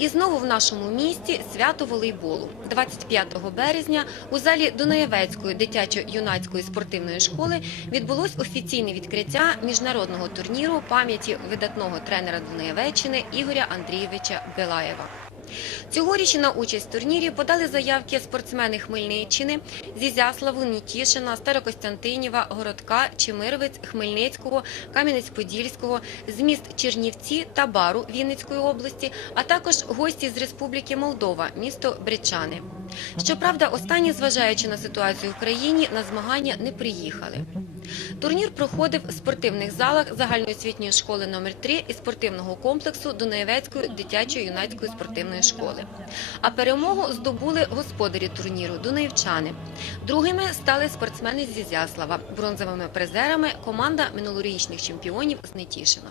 І знову в нашому місті свято волейболу. 25 березня у залі Дунаєвецької дитячо-юнацької спортивної школи відбулось офіційне відкриття міжнародного турніру пам'яті видатного тренера Дунаєвеччини Ігоря Андрійовича Белаєва. Цьогоріч на участь в турнірі подали заявки спортсмени Хмельниччини, Зізяславу, Нітішина, Старокостянтинєва, Городка, Чемировець, Хмельницького, Кам'янець-Подільського, з міст Чернівці та Бару Вінницької області, а також гості з Республіки Молдова, місто Бричани. Щоправда, останні, зважаючи на ситуацію в країні, на змагання не приїхали. Турнір проходив в спортивних залах загальноосвітньої школи номер 3 і спортивного комплексу Дунаєвецької дитячої юнацької спортивної школи. А перемогу здобули господарі турніру Дунаївчани. Другими стали спортсмени з Зізяслава. Бронзовими призерами команда минулорічних чемпіонів з Нетішина.